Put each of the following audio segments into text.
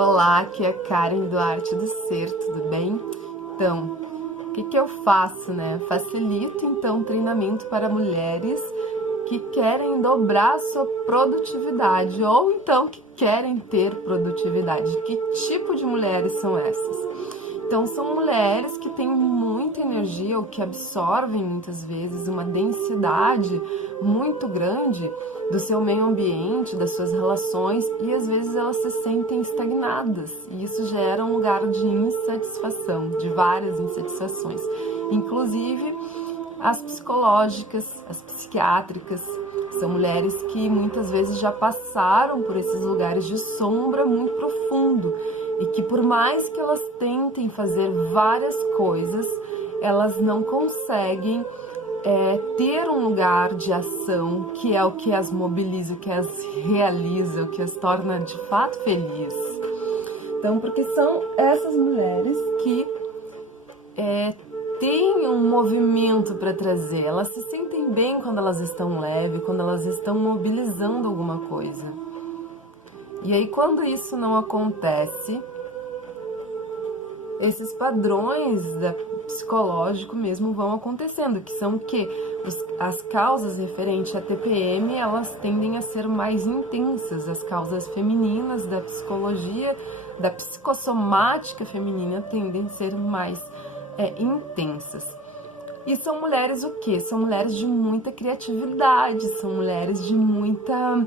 Olá, aqui é a Karen do Arte do Ser, tudo bem? Então, o que eu faço, né? Facilito, então, treinamento para mulheres que querem dobrar a sua produtividade ou, então, que querem ter produtividade. Que tipo de mulheres são essas? Então, são mulheres que têm muita energia ou que absorvem, muitas vezes, uma densidade muito grande do seu meio ambiente, das suas relações, e às vezes elas se sentem estagnadas, e isso gera um lugar de insatisfação, de várias insatisfações, inclusive as psicológicas, as psiquiátricas. São mulheres que muitas vezes já passaram por esses lugares de sombra muito profundo, e que por mais que elas tentem fazer várias coisas, elas não conseguem ter um lugar de ação que é o que as mobiliza, o que as realiza, o que as torna de fato felizes. Então, porque são essas mulheres que têm um movimento para trazer, elas se sentem bem quando elas estão leves, quando elas estão mobilizando alguma coisa. E aí, quando isso não acontece, esses padrões psicológico mesmo vão acontecendo, que são que as causas referentes à TPM, elas tendem a ser mais intensas. As causas femininas da psicologia, da psicossomática feminina, tendem a ser mais intensas. E são mulheres o quê? São mulheres de muita criatividade, são mulheres de muita...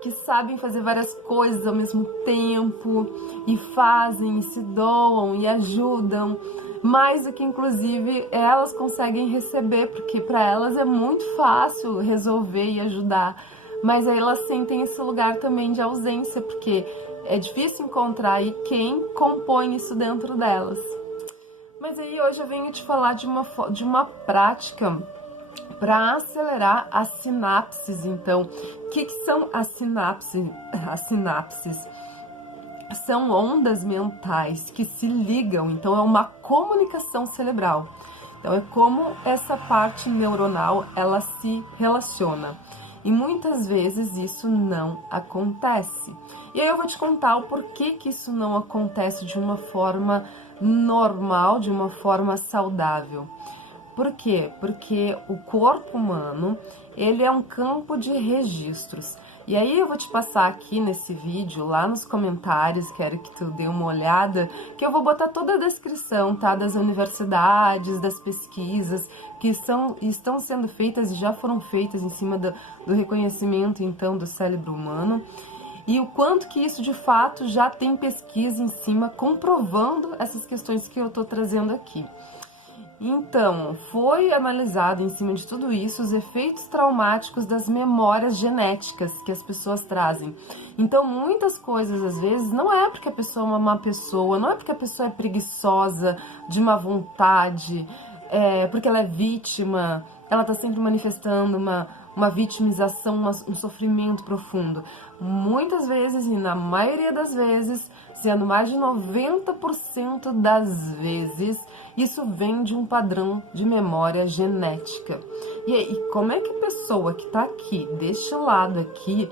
que sabem fazer várias coisas ao mesmo tempo, e fazem, e se doam, e ajudam, mais do que inclusive elas conseguem receber, porque para elas é muito fácil resolver e ajudar, mas aí elas sentem esse lugar também de ausência, porque é difícil encontrar aí quem compõe isso dentro delas. Mas aí hoje eu venho te falar de uma prática para acelerar as sinapses. Então, o que são as sinapses? As sinapses são ondas mentais que se ligam, então é uma comunicação cerebral. Então é como essa parte neuronal ela se relaciona. E muitas vezes isso não acontece. E aí eu vou te contar o porquê que isso não acontece de uma forma normal, de uma forma saudável. Por quê? Porque o corpo humano, ele é um campo de registros. E aí eu vou te passar aqui nesse vídeo, lá nos comentários, quero que tu dê uma olhada, que eu vou botar toda a descrição, tá? Das universidades, das pesquisas que estão sendo feitas e já foram feitas em cima do reconhecimento, então, do cérebro humano. E o quanto que isso, de fato, já tem pesquisa em cima, comprovando essas questões que eu tô trazendo aqui. Então, foi analisado em cima de tudo isso os efeitos traumáticos das memórias genéticas que as pessoas trazem. Então, muitas coisas, às vezes, não é porque a pessoa é uma má pessoa, não é porque a pessoa é preguiçosa, de má vontade, porque ela é vítima, ela está sempre manifestando uma vitimização, um sofrimento profundo. Muitas vezes, e na maioria das vezes, sendo mais de 90% das vezes, isso vem de um padrão de memória genética. E aí, como é que a pessoa que está aqui, deste lado aqui,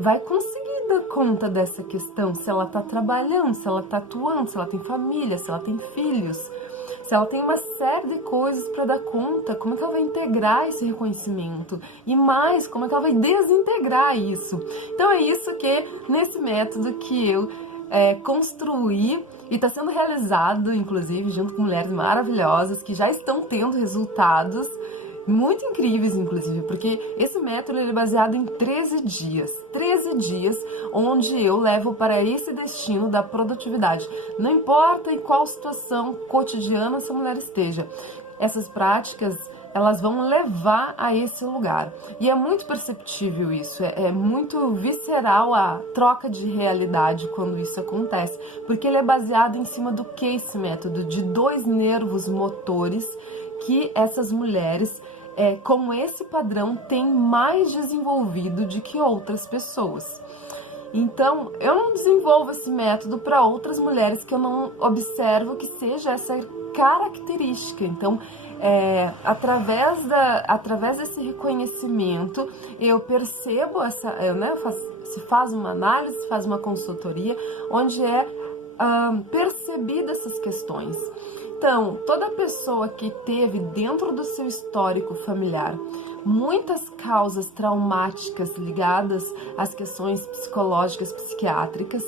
vai conseguir dar conta dessa questão? Se ela está trabalhando, se ela está atuando, se ela tem família, se ela tem filhos, se ela tem uma série de coisas para dar conta, como é que ela vai integrar esse reconhecimento? E mais, como é que ela vai desintegrar isso? Então é isso que, nesse método que eu construí, e está sendo realizado, inclusive, junto com mulheres maravilhosas que já estão tendo resultados muito incríveis, inclusive, porque esse método ele é baseado em 13 dias. 13 dias onde eu levo para esse destino da produtividade. Não importa em qual situação cotidiana essa mulher esteja. Essas práticas, elas vão levar a esse lugar. E é muito perceptível isso, é muito visceral a troca de realidade quando isso acontece, porque ele é baseado em cima do que esse método? De 2 nervos motores que essas mulheres, com esse padrão, têm mais desenvolvido do que outras pessoas. Então, eu não desenvolvo esse método para outras mulheres que eu não observo que seja essa característica. Então, através desse reconhecimento, eu percebo se faz uma análise, se faz uma consultoria, onde é percebida essas questões. Então, toda pessoa que teve dentro do seu histórico familiar muitas causas traumáticas ligadas às questões psicológicas, psiquiátricas,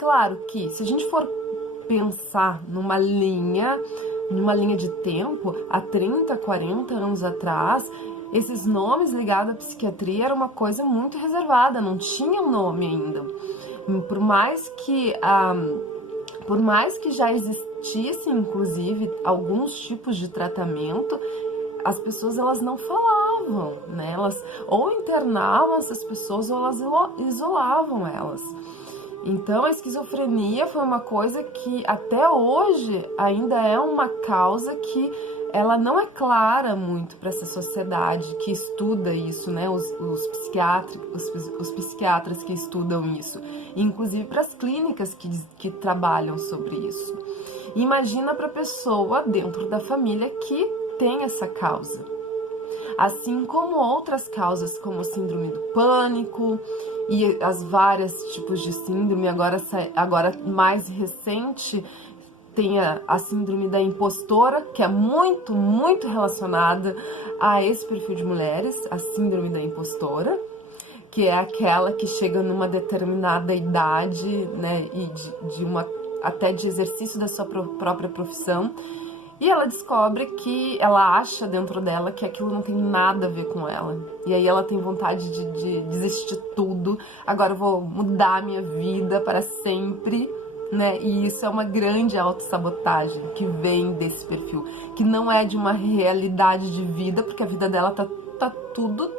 claro que se a gente for pensar numa linha de tempo, há 30, 40 anos atrás, esses nomes ligados à psiquiatria era uma coisa muito reservada, não tinha um nome ainda. Por mais que já existisse, inclusive, alguns tipos de tratamento, as pessoas elas não falavam, né? Elas ou internavam essas pessoas ou elas isolavam elas. Então, a esquizofrenia foi uma coisa que até hoje ainda é uma causa que ela não é clara muito para essa sociedade que estuda isso, né? Os psiquiatras que estudam isso, inclusive para as clínicas que trabalham sobre isso. Imagina para a pessoa dentro da família que tem essa causa. Assim como outras causas, como a síndrome do pânico e as várias tipos de síndrome, agora mais recente, tem a síndrome da impostora, que é muito, muito relacionada a esse perfil de mulheres, a síndrome da impostora, que é aquela que chega numa determinada idade, né, e até de exercício da sua própria profissão, e ela descobre que ela acha dentro dela que aquilo não tem nada a ver com ela. E aí ela tem vontade de desistir de tudo. Agora eu vou mudar a minha vida para sempre, né? E isso é uma grande autossabotagem que vem desse perfil. Que não é de uma realidade de vida, porque a vida dela tá tudo,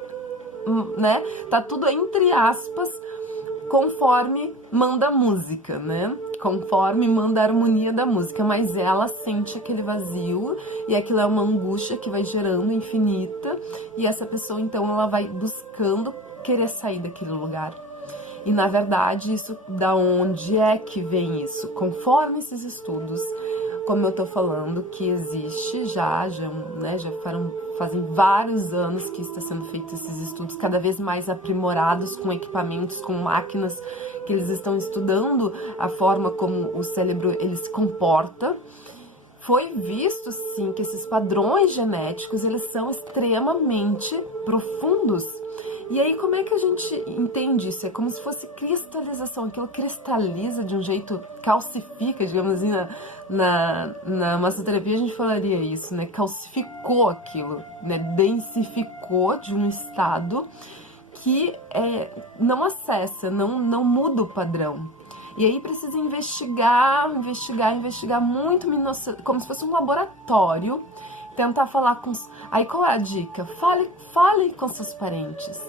né? Tá tudo entre aspas, conforme manda a música, né? Conforme manda a harmonia da música, mas ela sente aquele vazio e aquilo é uma angústia que vai gerando infinita, e essa pessoa então ela vai buscando querer sair daquele lugar. E na verdade isso, da onde é que vem isso? Conforme esses estudos, como eu tô falando, que existe fazem vários anos que está sendo feito esses estudos, cada vez mais aprimorados, com equipamentos, com máquinas, que eles estão estudando a forma como o cérebro ele se comporta. Foi visto, sim, que esses padrões genéticos, eles são extremamente profundos. E aí, como é que a gente entende isso? É como se fosse cristalização, aquilo cristaliza de um jeito, calcifica, digamos assim, na massoterapia a gente falaria isso, né? Calcificou aquilo, né? Densificou de um estado que não acessa, não muda o padrão. E aí precisa investigar muito minuciosamente, como se fosse um laboratório, tentar falar com... Aí qual é a dica? Fale com seus parentes.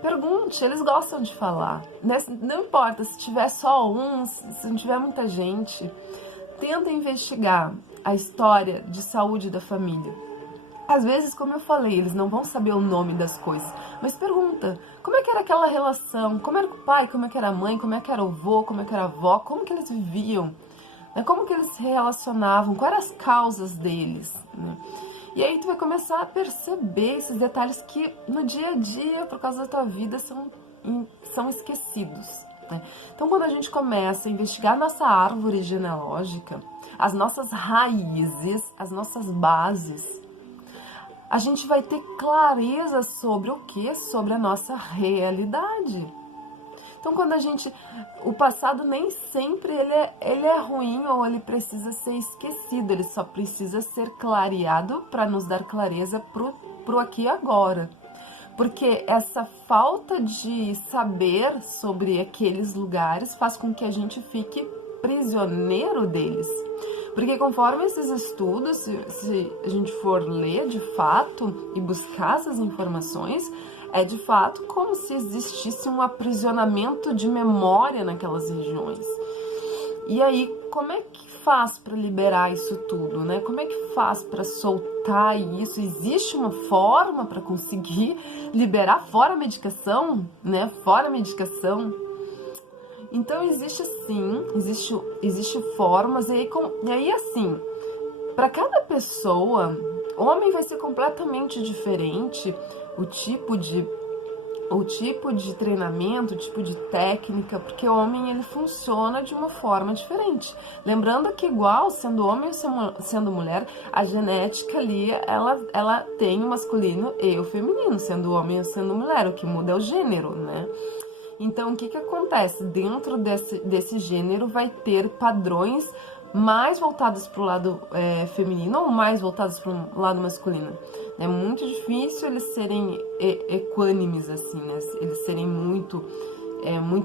Pergunte, eles gostam de falar. Não importa se tiver só um, se não tiver muita gente. Tenta investigar a história de saúde da família. Às vezes, como eu falei, eles não vão saber o nome das coisas, mas pergunta, como é que era aquela relação? Como era o pai, como é que era a mãe, como é que era o avô, como é que era a avó, como que eles viviam? Como que eles se relacionavam? Quais eram as causas deles? E aí tu vai começar a perceber esses detalhes que no dia a dia, por causa da tua vida, são esquecidos. Então, quando a gente começa a investigar a nossa árvore genealógica, as nossas raízes, as nossas bases, a gente vai ter clareza sobre o quê? Sobre a nossa realidade. Então, quando o passado nem sempre ele é ruim ou ele precisa ser esquecido, ele só precisa ser clareado para nos dar clareza pro aqui e agora. Porque essa falta de saber sobre aqueles lugares faz com que a gente fique prisioneiro deles. Porque conforme esses estudos, se a gente for ler de fato e buscar essas informações, é de fato como se existisse um aprisionamento de memória naquelas regiões. E aí, como é que faz para liberar isso tudo, né? Como é que faz para soltar isso? Existe uma forma para conseguir liberar fora a medicação, né? Fora a medicação. Então existe sim, existe formas, e aí assim, para cada pessoa, homem vai ser completamente diferente o tipo de o tipo de treinamento, o tipo de técnica, porque o homem ele funciona de uma forma diferente. Lembrando que igual, sendo homem ou sendo mulher, a genética ali, ela tem o masculino e o feminino, sendo homem ou sendo mulher, o que muda é o gênero, né? Então, o que acontece? Dentro desse gênero vai ter padrões mais voltados para o lado feminino ou mais voltados para o lado masculino. É muito difícil eles serem equânimes, assim, né? Eles serem muito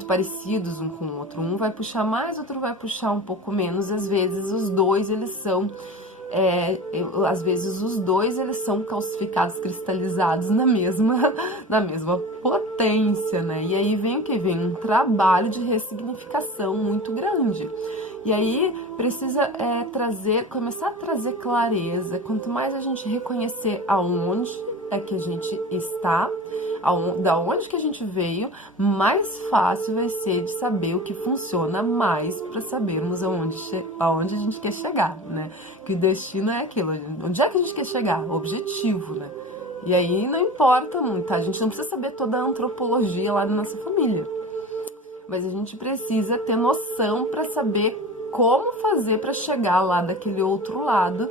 parecidos um com o outro. Um vai puxar mais, outro vai puxar um pouco menos. Às vezes os dois eles são calcificados, cristalizados na mesma potência, né? E aí vem o que? Vem um trabalho de ressignificação muito grande. E aí precisa começar a trazer clareza. Quanto mais a gente reconhecer aonde é que a gente está, da onde que a gente veio, mais fácil vai ser de saber o que funciona mais para sabermos aonde a gente quer chegar, né? Que o destino é aquilo, onde é que a gente quer chegar? O objetivo, né? E aí não importa muito, tá? A gente não precisa saber toda a antropologia lá da nossa família, mas a gente precisa ter noção para saber como fazer para chegar lá daquele outro lado,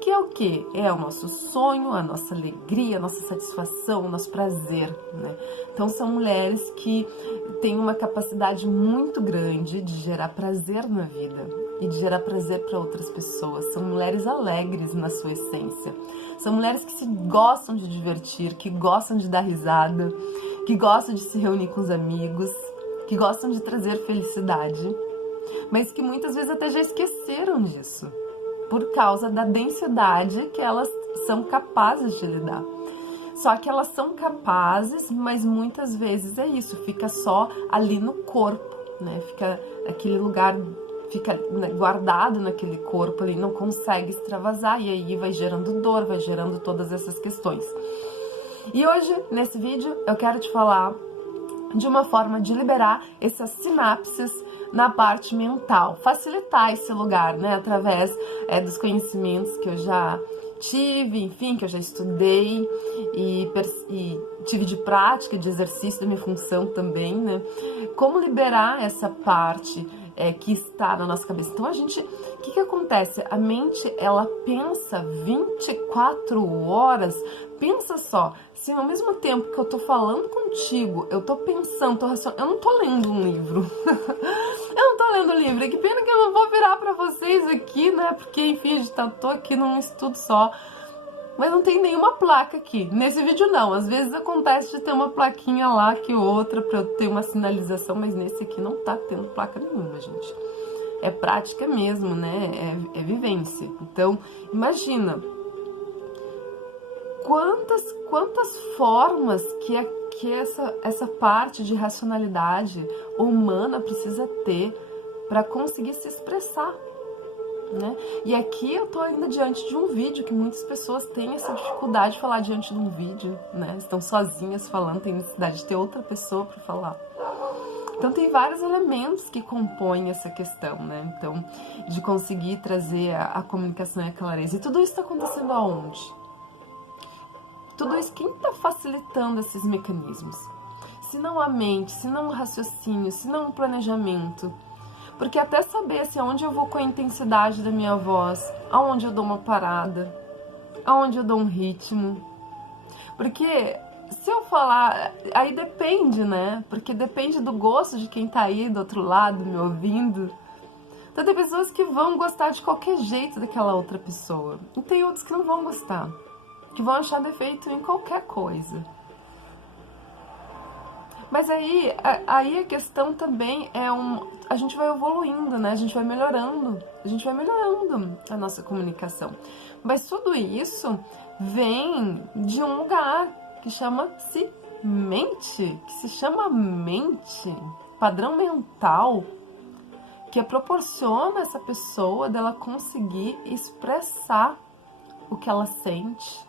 que é o quê? É o nosso sonho, a nossa alegria, a nossa satisfação, o nosso prazer, né? Então são mulheres que têm uma capacidade muito grande de gerar prazer na vida e de gerar prazer para outras pessoas. São mulheres alegres na sua essência. São mulheres que gostam de divertir, que gostam de dar risada, que gostam de se reunir com os amigos, que gostam de trazer felicidade, mas que muitas vezes até já esqueceram disso, por causa da densidade que elas são capazes de lidar. Só que elas são capazes, mas muitas vezes é isso, fica só ali no corpo, né? Fica aquele lugar, fica guardado naquele corpo ali, não consegue extravasar, e aí vai gerando dor, vai gerando todas essas questões. E hoje, nesse vídeo, eu quero te falar de uma forma de liberar essas sinapses na parte mental, facilitar esse lugar, né, através dos conhecimentos que eu já tive, enfim, que eu já estudei e tive de prática, de exercício da minha função também, né, como liberar essa parte que está na nossa cabeça. Então o que acontece? A mente, ela pensa 24 horas, pensa só, se ao mesmo tempo que eu tô falando contigo, eu tô pensando, tô racionando, eu não tô lendo um livro, eu não tô lendo um livro, que pena que eu não vou virar pra vocês aqui, né, porque enfim, tô aqui num estudo só, mas não tem nenhuma placa aqui, nesse vídeo não, às vezes acontece de ter uma plaquinha lá que outra pra eu ter uma sinalização, mas nesse aqui não tá tendo placa nenhuma, gente. É prática mesmo, né, é vivência. Então, imagina quantas formas que essa parte de racionalidade humana precisa ter para conseguir se expressar, né? E aqui eu tô ainda diante de um vídeo, que muitas pessoas têm essa dificuldade de falar diante de um vídeo, né? Estão sozinhas falando, tem necessidade de ter outra pessoa para falar. Então tem vários elementos que compõem essa questão, né? Então, de conseguir trazer a comunicação e a clareza. E tudo isso está acontecendo aonde? Tudo isso, quem está facilitando esses mecanismos? Se não a mente, se não o raciocínio, se não o planejamento. Porque até saber assim, aonde eu vou com a intensidade da minha voz, aonde eu dou uma parada, aonde eu dou um ritmo. Porque se eu falar, aí depende, né? Porque depende do gosto de quem tá aí do outro lado me ouvindo. Então tem pessoas que vão gostar de qualquer jeito daquela outra pessoa. E tem outros que não vão gostar, que vão achar defeito em qualquer coisa. Mas aí a questão também a gente vai evoluindo, né? A gente vai melhorando a nossa comunicação. Mas tudo isso vem de um lugar que chama-se mente, padrão mental, que proporciona essa pessoa dela conseguir expressar o que ela sente.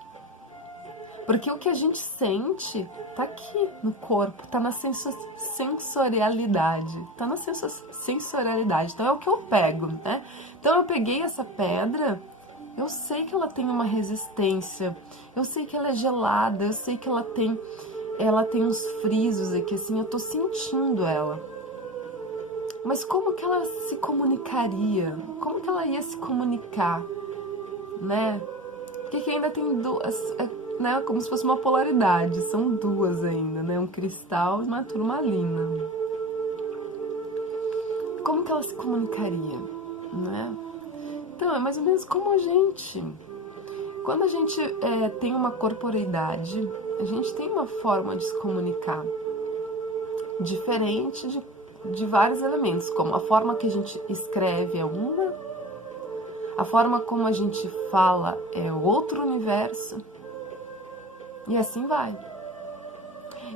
Porque o que a gente sente tá aqui no corpo, tá na sensorialidade, Então é o que eu pego, né? Então eu peguei essa pedra, eu sei que ela tem uma resistência, eu sei que ela é gelada, eu sei que ela tem ela tem uns frisos aqui, assim, eu tô sentindo ela. Mas como que ela se comunicaria? Como que ela ia se comunicar, né? Porque que ainda tem duas, né? Como se fosse uma polaridade, são duas ainda, né? Um cristal e uma turmalina. Como que ela se comunicaria, né? Então, é mais ou menos como a gente. Quando a gente tem uma corporeidade, a gente tem uma forma de se comunicar diferente de vários elementos, como a forma que a gente escreve é uma, a forma como a gente fala é outro universo, e assim vai.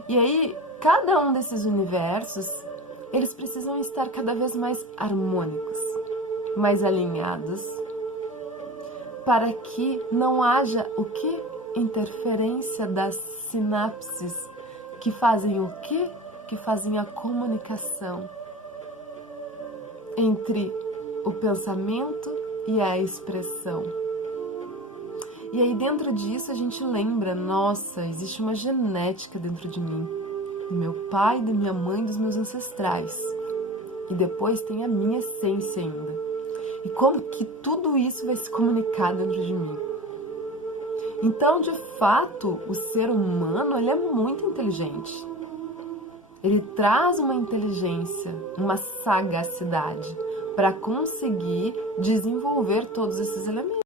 E aí, cada um desses universos, eles precisam estar cada vez mais harmônicos, mais alinhados, para que não haja o que? Interferência das sinapses que fazem o quê? Que fazem a comunicação entre o pensamento e a expressão. E aí dentro disso a gente lembra, nossa, existe uma genética dentro de mim, do meu pai, da minha mãe, dos meus ancestrais. E depois tem a minha essência ainda. E como que tudo isso vai se comunicar dentro de mim? Então, de fato, o ser humano, ele é muito inteligente. Ele traz uma inteligência, uma sagacidade para conseguir desenvolver todos esses elementos.